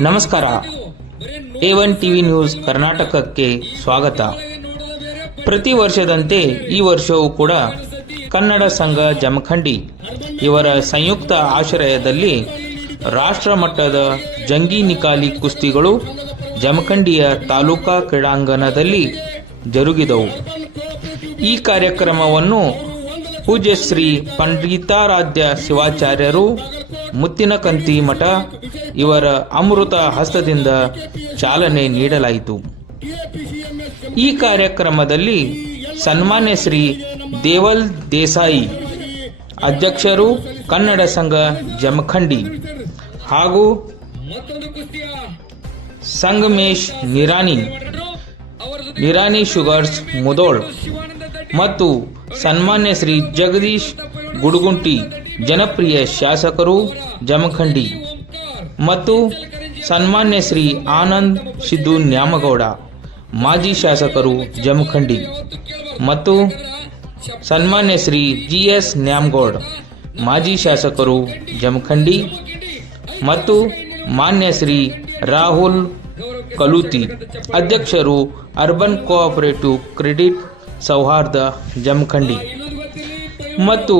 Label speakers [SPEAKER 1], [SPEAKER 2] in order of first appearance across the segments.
[SPEAKER 1] ನಮಸ್ಕಾರ. One TV news ಕರ್ನಾಟಕಕ್ಕೆ ಸ್ವಾಗತ. ಪ್ರತಿ ವರ್ಷದಂತೆ ಈ ವರ್ಷವೂ ಕೂಡ ಕನ್ನಡ ಸಂಘ ಜಮಖಂಡಿ ಇವರ ಸಂಯುಕ್ತ ಆಶ್ರಯದಲ್ಲಿ ರಾಷ್ಟ್ರ ಮಟ್ಟದ ಜಂಗಿ ನಿಕಾಲಿ ಕುಸ್ತಿಗಳು ಜಮಖಂಡಿಯ ತಾಲೂಕಾ ಕ್ರೀಡಾಂಗಣದಲ್ಲಿ ಜರುಗಿದವು. ಈ ಕಾರ್ಯಕ್ರಮವನ್ನು ಪೂಜ್ಯಶ್ರೀ ಪಂಡಿತಾರಾಧ್ಯ ಶಿವಾಚಾರ್ಯರು ಮುತ್ತಿನಕಂತಿ ಮಠ ಇವರ ಅಮೃತ ಹಸ್ತದಿಂದ ಚಾಲನೆ ನೀಡಲಾಯಿತು. ಈ ಕಾರ್ಯಕ್ರಮದಲ್ಲಿ ಸನ್ಮಾನ್ಯ ಶ್ರೀ ದೇವಲ್ ದೇಸಾಯಿ, ಅಧ್ಯಕ್ಷರು ಕನ್ನಡ ಸಂಘ ಜಮಖಂಡಿ ಹಾಗೂ ಸಂಗಮೇಶ್ ನಿರಾನಿ ನಿರಾನಿ ಶುಗರ್ಸ್ ಮುದೋಳ್ ಮತ್ತು ಸನ್ಮಾನ್ಯ ಶ್ರೀ ಜಗದೀಶ್ ಗುಡುಗುಂಟಿ ಜನಪ್ರಿಯ ಶಾಸಕರು ಜಮಖಂಡಿ ಮತ್ತು ಸನ್ಮಾನ್ಯ ಶ್ರೀ ಆನಂದ್ ಸಿದ್ದು ನ್ಯಾಮಗೌಡ, ಮಾಜಿ ಶಾಸಕರು ಜಮಖಂಡಿ ಮತ್ತು ಸನ್ಮಾನ್ಯ ಶ್ರೀ ಜಿ ಎಸ್ ನ್ಯಾಮಗೌಡ, ಮಾಜಿ ಶಾಸಕರು ಜಮಖಂಡಿ ಮತ್ತು ಮಾನ್ಯ ಶ್ರೀ ರಾಹುಲ್ ಕಲೂತಿ, ಅಧ್ಯಕ್ಷರು ಅರ್ಬನ್ ಕೋಆಪರೇಟಿವ್ ಕ್ರೆಡಿಟ್ ಸೌಹಾರ್ದ ಜಮಖಂಡಿ ಮತ್ತು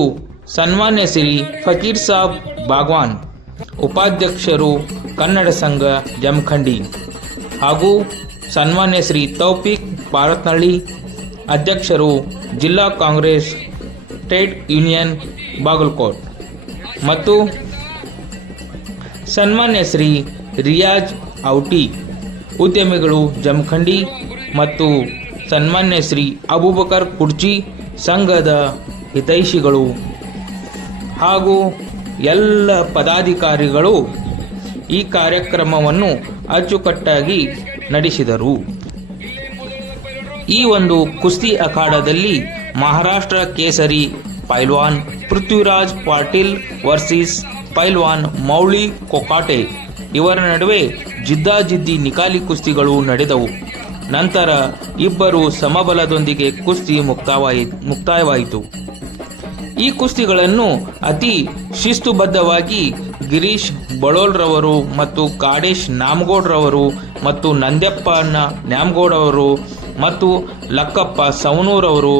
[SPEAKER 1] ಸನ್ಮಾನ್ಯ ಶ್ರೀ ಫಕೀರ್ ಸಾಬ್ ಬಾಗ್ವಾನ್, ಉಪಾಧ್ಯಕ್ಷರು ಕನ್ನಡ ಸಂಘ ಜಮಖಂಡಿ ಹಾಗೂ ಸನ್ಮಾನ್ಯ ಶ್ರೀ ತೌಫಿಕ್ ಭಾರತ್ನಳ್ಳಿ ಅಧ್ಯಕ್ಷರು ಜಿಲ್ಲಾ ಕಾಂಗ್ರೆಸ್ ಟ್ರೇಡ್ ಯೂನಿಯನ್ ಬಾಗಲಕೋಟ್ ಮತ್ತು ಸನ್ಮಾನ್ಯ ಶ್ರೀ ರಿಯಾಜ್ ಔಟಿ, ಉದ್ಯಮಿಗಳು ಜಮಖಂಡಿ ಮತ್ತು ಸನ್ಮಾನ್ಯ ಶ್ರೀ ಅಬೂಬಕರ್ ಕುರ್ಚಿ ಸಂಘದ ಹಿತೈಷಿಗಳು ಹಾಗೂ ಎಲ್ಲ ಪದಾಧಿಕಾರಿಗಳು ಈ ಕಾರ್ಯಕ್ರಮವನ್ನು ಅಚ್ಚುಕಟ್ಟಾಗಿ ನಡೆಸಿದರು. ಈ ಒಂದು ಕುಸ್ತಿ ಅಖಾಡದಲ್ಲಿ ಮಹಾರಾಷ್ಟ್ರ ಕೇಸರಿ ಪೈಲ್ವಾನ್, ಪೃಥ್ವಿರಾಜ್ ಪಾಟೀಲ್ ವರ್ಸಿಸ್ ಪೈಲ್ವಾನ್, ಮೌಳಿ ಕೊಕಾಟೆ ಇವರ ನಡುವೆ ಜಿದ್ದಾಜಿದ್ದಿ ನಿಕಾಲಿ ಕುಸ್ತಿಗಳು ನಡೆದವು. ನಂತರ ಇಬ್ಬರು ಸಮಬಲದೊಂದಿಗೆ ಕುಸ್ತಿ ಮುಕ್ತಾಯವಾಯಿತು ಮುಕ್ತಾಯವಾಯಿತು. ಈ ಕುಸ್ತಿಗಳನ್ನು ಅತಿ ಶಿಸ್ತುಬದ್ಧವಾಗಿ ಗಿರೀಶ್ ಬಳೋಲ್ರವರು ಮತ್ತು ಕಾಡೇಶ್ ನಾಮಗೌಡ್ರವರು ಮತ್ತು ನಂದ್ಯಪ್ಪ ನ್ಯಾಮಗೌಡ್ ಅವರು ಮತ್ತು ಲಕ್ಕಪ್ಪ ಸವನೂರವರು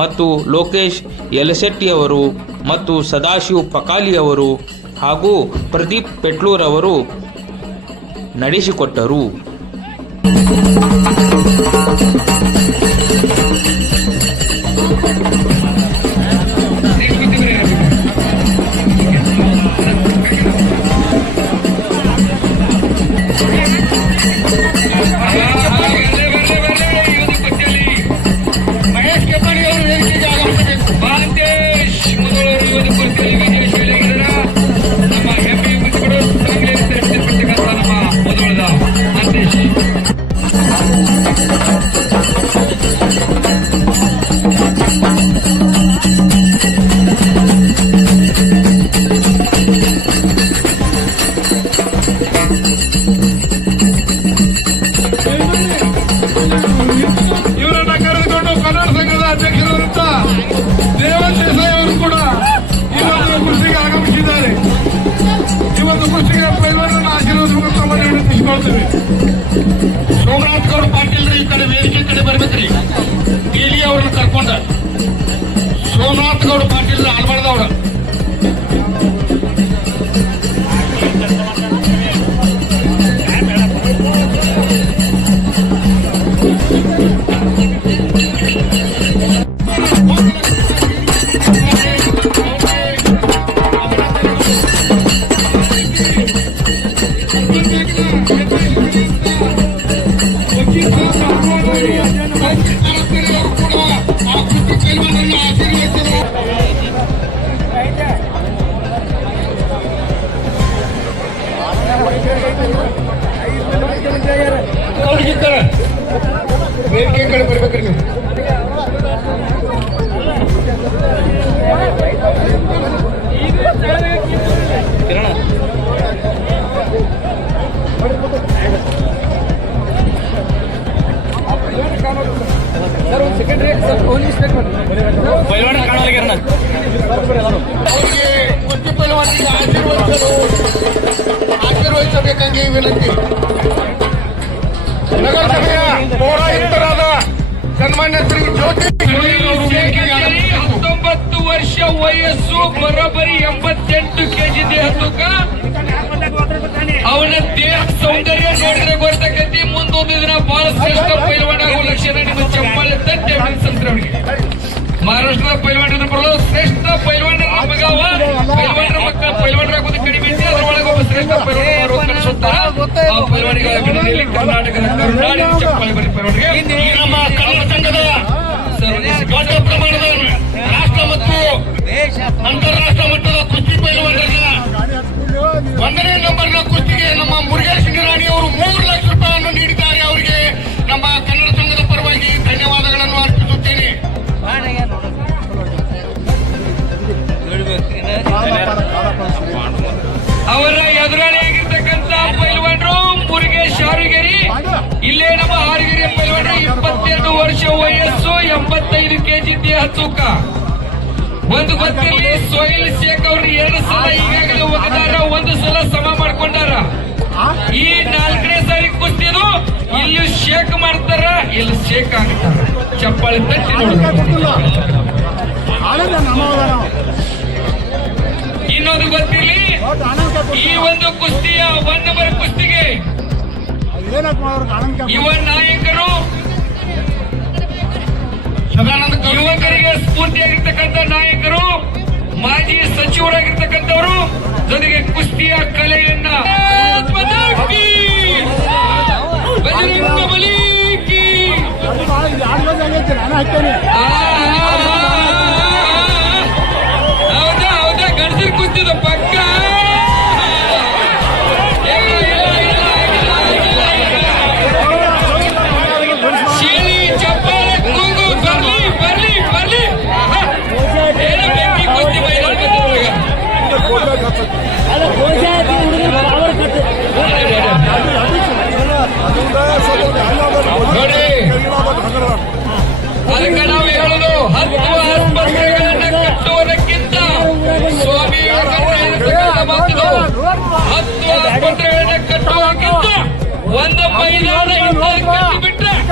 [SPEAKER 1] ಮತ್ತು ಲೋಕೇಶ್ ಯಲಶೆಟ್ಟಿಯವರು ಮತ್ತು ಸದಾಶಿವ್ ಪಕಾಲಿಯವರು ಹಾಗೂ ಪ್ರದೀಪ್ ಪೆಟ್ಲೂರವರು ನಡೆಸಿಕೊಟ್ಟರು.
[SPEAKER 2] ವಿನಂತಿ ನಗರಸಭೆಯ ಪೌರಾಯುಕ್ತರಾದ ಸನ್ಮಾನ್ಯ ಶ್ರೀ ಜ್ಯೋತಿ.
[SPEAKER 3] ಹತ್ತೊಂಬತ್ತು ವರ್ಷ ವಯಸ್ಸು, ಬರೋಬ್ಬರಿ ಎಂಬತ್ತೆಂಟು ಕೆಜಿ ದೇಹ ತೂಕ. ಅವನ ದೇಹ ಸೌಂದರ್ಯ ನೋಡಿದ್ರೆ ಗೊತ್ತಾಗತಿ ಮುಂದೊಂದು ಕರ್ನಾಟಕದ ಕರುನಾಡಿನ ಚಪ್ಪಾಳೆ ಬರಿ ಪೈಲ್ವಾನಿಗೆ
[SPEAKER 2] ಈ ನಮ್ಮ ಕನ್ನಡ ಸಂಘದ ದೊಡ್ಡ ಪ್ರಮಾಣದ ರಾಷ್ಟ್ರ ಮತ್ತು ಅಂತಾರಾಷ್ಟ್ರ ಮಟ್ಟದ ಕುಸ್ತಿ ಒಂದನೇ ನಂಬರ್ನ ಕುಸ್ತಿಗೆ ನಮ್ಮ ಮುರುಗೇಶ್ ನಿರಾಣಿ ಅವರು ಮೂರು ಲಕ್ಷ ರೂಪಾಯಿಯನ್ನು ನೀಡಿದ್ದಾರೆ. ಅವರಿಗೆ ನಮ್ಮ ಕನ್ನಡ ಸಂಘದ ಪರವಾಗಿ ಧನ್ಯವಾದಗಳನ್ನು ಅರ್ಪಿಸುತ್ತೇನೆ.
[SPEAKER 3] ಅವರ ಎದುರಾಳಿಯಾಗಿರ್ತಕ್ಕಂಥ ವಯಸ್ಸು ಎಂಬತ್ತೈದು ಕೆಜಿ ದೇಹ ತೂಕ. ಒಂದು ಗೊತ್ತಿರಲಿ ಸೋಹಿಲ್ ಶೇಖ್ ಅವರು ಎರಡು ಸಲ ಈಗಾಗಲೇ ಒಗದಾರ ಒಂದು ಸಲ ಸಮ ಮಾಡ್ಕೊಂಡಾರ. ಈ ನಾಲ್ಕನೇ ಸಾರಿ ಕುಸ್ತಿದು ಇಲ್ಲಿ ಶೇಕ್ ಮಾಡ್ತಾರ ಇಲ್ಲಿ ಶೇಕ್ ಆಗ್ತಾರ. ಚಪ್ಪಾಳಿ ತಟ್ಟಿ ಇನ್ನೊಂದು ಗೊತ್ತಿರಲಿ ಈ ಒಂದು ಕುಸ್ತಿಯ ಒನ್ ನಂಬರ್ ಕುಸ್ತಿಗೆ ಯುವ ನಾಯಕರು
[SPEAKER 2] ಸದಾನಂದ
[SPEAKER 3] ಸ್ಫೂರ್ತಿಯಾಗಿರ್ತಕ್ಕಂಥ ನಾಯಕರು ಮಾಜಿ ಸಚಿವರಾಗಿರ್ತಕ್ಕಂಥವರು ಜೊತೆಗೆ ಕುಸ್ತಿಯ ಕಲೆಯನ್ನ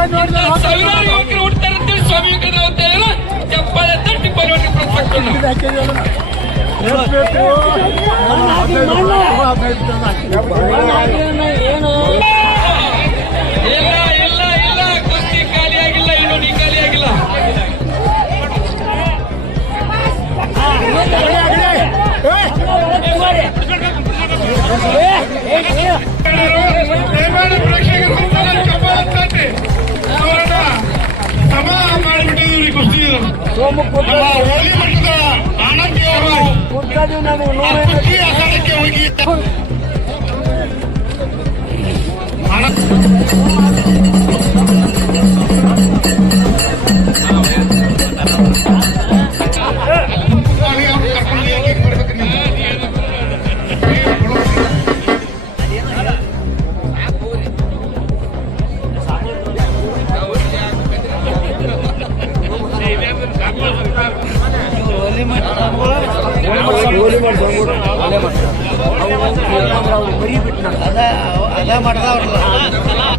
[SPEAKER 3] ಸಾವಿರಾರು ಯುವಕರು ಹುಡ್ತಾರೆ ಅಂತೇಳಿ ಸ್ವಾಮಿ ವಿವೇಕಾನಂದ ಅಂತ ಹೇಳಿಲ್ಲ ಚಪ್ಪಾಳೆ ತಟ್ಟಿ ಬರುವಂತೆ ಪ್ರೋತ್ಸಾಹ ಇಲ್ಲ ಇಲ್ಲ ಇಲ್ಲ ಕುಸ್ತಿ ಖಾಲಿಯಾಗಿಲ್ಲ ಇನ್ನು ನೀ ಏ
[SPEAKER 2] ದಯಮಾಡಿ ಕುಸ್ತಿ ನಮ್ಮ ಹೋಳಿ ಮಠದ ಆನಂದಿ ಅವರು ಕುಸ್ತಿ ಅಖಾಡಕ್ಕೆ அவருக்கு பெரிய பெட்டினாங்க
[SPEAKER 3] அதான் அதே தான் வரலாம்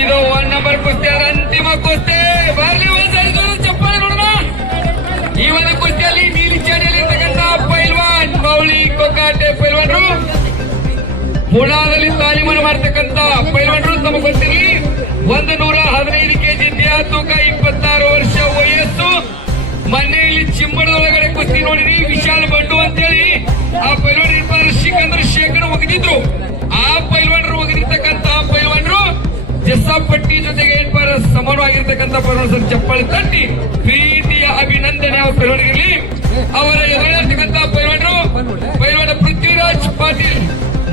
[SPEAKER 3] ಇದು ಒನ್ ನಂಬರ್ ಕುಸ್ತಿ ಅದರ ಅಂತಿಮ ಕುಸ್ತಿ. ಬರ್ಲಿ ಚಪ್ಪಾಳೆ ನೋಡೋಣ. ಈ ಒಂದು ಕುಸ್ತಿಯಲ್ಲಿ ನೀಲಿ ಚಡಿಯಲ್ಲಿ ಇರ್ತಕ್ಕಂಥ ಪೈಲ್ವಾನ್ ಮೌಳಿ ಕೊಕ್ಕಾಟೆ ಪೈಲ್ವಾನ್ರು. ಪುಣಾದಲ್ಲಿ ತಾಲೀಮನ್ನು ಮಾಡ್ತಕ್ಕಂಥ ಪೈಲ್ವಾನ್ರು ತಮ್ಮ ಗೊತ್ತಿರಲಿ ಒಂದು ನೂರ ಹದಿನೈದು ಕೆಜಿ ದೇಹ ತೂಕ ಇಪ್ಪತ್ತಾರು ವರ್ಷ ವಯಸ್ಸು. ಮನೆಯಲ್ಲಿ ಚಿಮ್ಮಡದೊಳಗಡೆ ಕುಸ್ತಿ ನೋಡಿರಿ ಸಮಾನವಾಗಿರ್ತಕ್ಕಂಥ ಪೈಲ್ವಾನ್ ಚಪ್ಪಾಳೆ ತಟ್ಟಿ ಪ್ರೀತಿಯ ಅಭಿನಂದನೆ ಅವರ ಪೈಲ್ವಾನಿಗಿರಲಿ ಅವರ ಎದುರಿರ್ತಕ್ಕಂಥ ಪೈಲ್ವಾನರು ಪೈಲ್ವಾನ ಪೃಥ್ವಿರಾಜ್ ಪಾಟೀಲ್,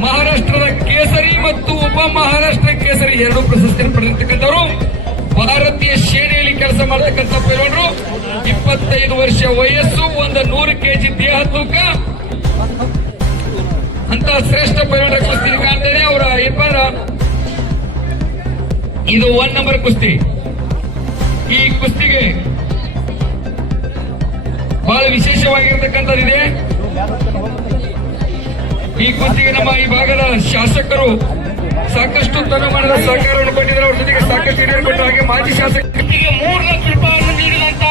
[SPEAKER 3] ಮಹಾರಾಷ್ಟ್ರದ ಕೇಸರಿ ಮತ್ತು ಉಪ ಮಹಾರಾಷ್ಟ್ರ ಕೇಸರಿ ಎರಡು ಪ್ರಶಸ್ತಿಯನ್ನು ಪಡೆದಿರ್ತಕ್ಕಂಥವರು. ಭಾರತೀಯ ಸೇನೆಯಲ್ಲಿ ಕೆಲಸ ಮಾಡತಕ್ಕಂಥ ಪೈಲ್ವಾನರು ಇಪ್ಪತ್ತೈದು ವರ್ಷ ವಯಸ್ಸು, ಒಂದು ನೂರು ಕೆಜಿ ದೇಹ ತೂಕ. ಅಂತ ಶ್ರೇಷ್ಠ ಪೈಲ್ವಾನ ಕುಸ್ತಿ ಕಾಣ್ತೇನೆ ಅವರ ಇಬ್ಬರ ಇದು ಒನ್ ನಂಬರ್ ಕುಸ್ತಿ. ಈ ಕುಸ್ತಿಗೆ ಬಹಳ ವಿಶೇಷವಾಗಿರ್ತಕ್ಕಂಥದ್ದಿದೆ. ಈ ಕುಸ್ತಿಗೆ ನಮ್ಮ ಈ ಭಾಗದ ಶಾಸಕರು ಸಾಕಷ್ಟು ತನುಮಾನದ ಸಹಕಾರವನ್ನು ಕೊಟ್ಟಿದ್ದಾರೆ. ಅವ್ರ ಜೊತೆಗೆ ಸಾಕಷ್ಟು ಹಿರಿಯರು ಕೊಟ್ಟರು ಹಾಗೆ ಮಾಜಿ ಶಾಸಕರಿಗೆ ಮೂರು ಲಕ್ಷ ರೂಪಾಯಿಯನ್ನು ನೀಡಿದಂತ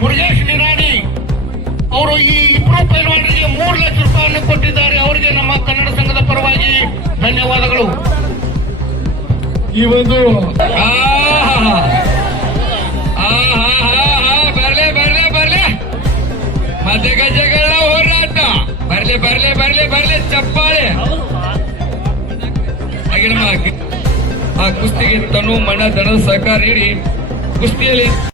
[SPEAKER 3] ಮುರುಗೇಶ್ ನಿರಾಣಿ ಅವರು ಈ ಇಬ್ಬರು ಪೈಲ್ವಾನರಿಗೆ ಮೂರು ಲಕ್ಷ ರೂಪಾಯಿಯನ್ನು ಕೊಟ್ಟಿದ್ದಾರೆ. ಅವರಿಗೆ ನಮ್ಮ ಕನ್ನಡ ಸಂಘದ ಪರವಾಗಿ ಧನ್ಯವಾದಗಳು.
[SPEAKER 2] ಈ ಒಂದು
[SPEAKER 3] ಚಪ್ಪಾಳೆ. ಹಾಗೆ ಆ ಕುಸ್ತಿಗೆ ತನು ಮನ ಸಹಕಾರ ನೀಡಿ ಕುಸ್ತಿಯಲ್ಲಿ